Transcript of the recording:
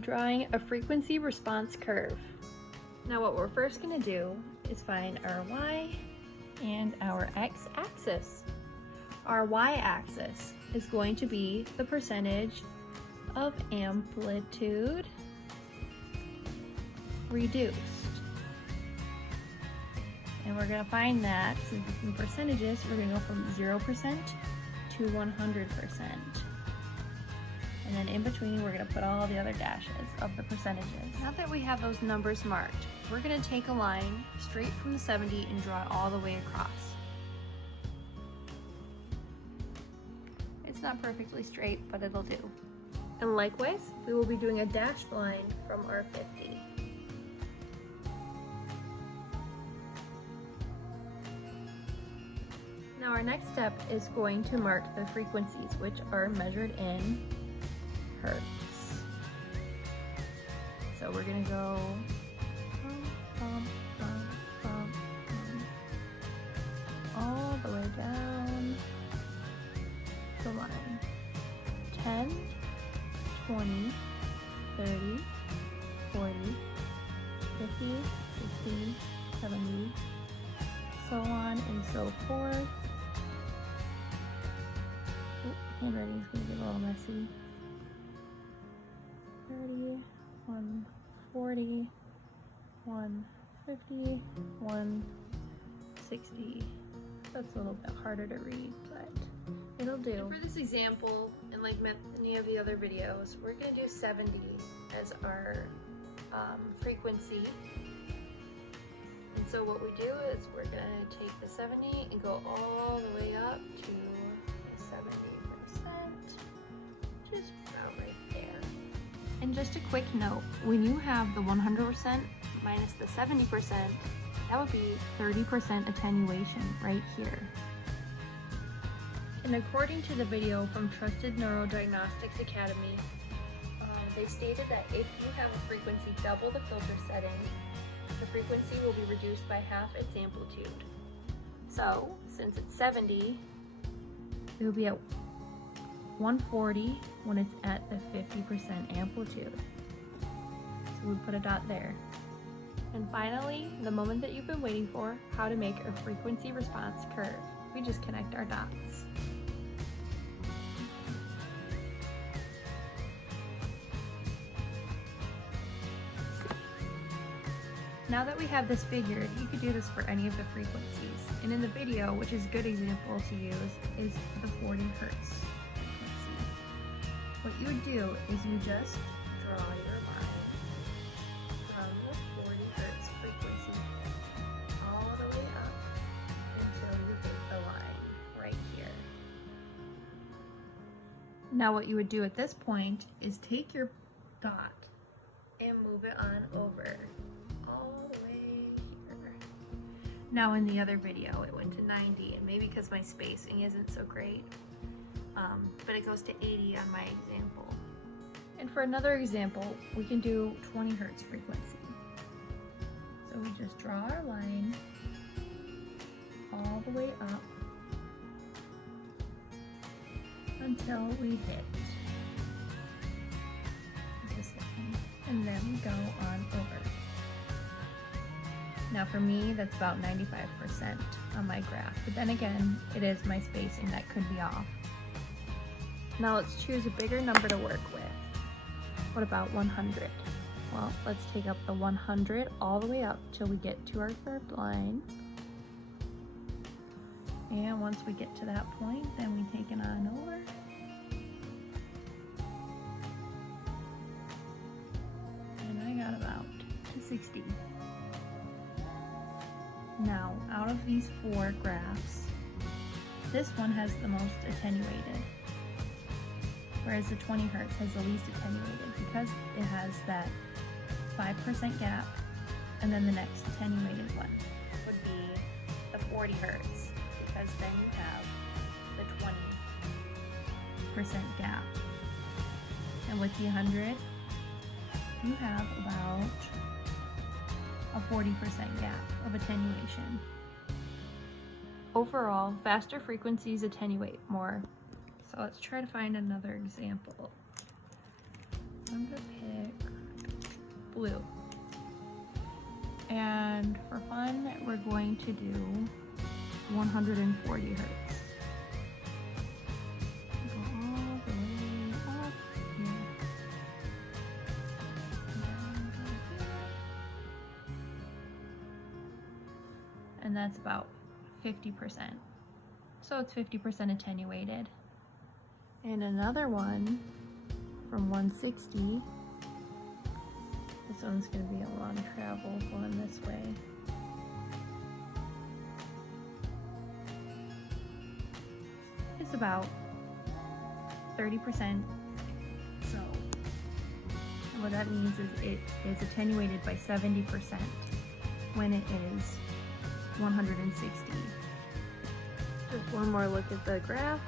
drawing a frequency response curve. Now what we're first going to do is find our Y and our x-axis. Our y-axis is going to be the percentage of amplitude reduced. And we're going to find that, since it's in percentages, we're going to go from 0% to 100%. And then in between, we're going to put all the other dashes of the percentages. Now that we have those numbers marked, we're going to take a line straight from the 70 and draw it all the way across. It's not perfectly straight, but it'll do. And likewise, we will be doing a dashed line from our 50. Now our next step is going to mark the frequencies, which are measured in hertz. So we're gonna go all the way down the line. 10, 20, 30, 40, 50, 60, 70, so on and so forth. Handwriting's gonna get a little messy. 30, 140, 150, 160. That's a little bit harder to read, but it'll do. And for this example, and like many of the other videos, we're gonna do 70 as our frequency. And so what we do is we're gonna take the 70 and go all the way up to 70%, just about right there. And just a quick note, when you have the 100% minus the 70%, that would be 30% attenuation right here. And according to the video from Trusted Neurodiagnostics Academy, they stated that if you have a frequency double the filter setting, the frequency will be reduced by half its amplitude. So, since it's 70, it will be at 140 when it's at the 50% amplitude. So we put a dot there. And finally, the moment that you've been waiting for, how to make a frequency response curve. We just connect our dots. Now that we have this figured, you could do this for any of the frequencies. And in the video, which is a good example to use, is the 40 hertz. Let's see. What you would do is you just draw your line from the 40 hertz frequency all the way up until you hit the line right here. Now what you would do at this point is take your dot and move it on over. All the way here. Now in the other video it went to 90, and maybe because my spacing isn't so great, but it goes to 80 on my example. And for another example, we can do 20 hertz frequency. So we just draw our line all the way up until we hit this line, and then we go on over. Now for me, that's about 95% on my graph, but then again, it is my spacing that could be off. Now let's choose a bigger number to work with. What about 100? Well, let's take up the 100 all the way up till we get to our curved line. And once we get to that point, then we take it on over. And I got about 60. Now, out of these 4 graphs, this one has the most attenuated, whereas the 20 hertz has the least attenuated because it has that 5% gap, and then the next attenuated one would be the 40 hertz because then you have the 20% gap. And with the 100, you have about a 40% gap of attenuation. Overall, faster frequencies attenuate more. So let's try to find another example. I'm gonna pick blue. And for fun, we're going to do 140 hertz. Go all the way up here. And that's about 50%. So it's 50% attenuated. And another one from 160. This one's going to be a long travel going this way. It's about 30%. So what that means is it is attenuated by 70% when it is 160. Just one more look at the graph.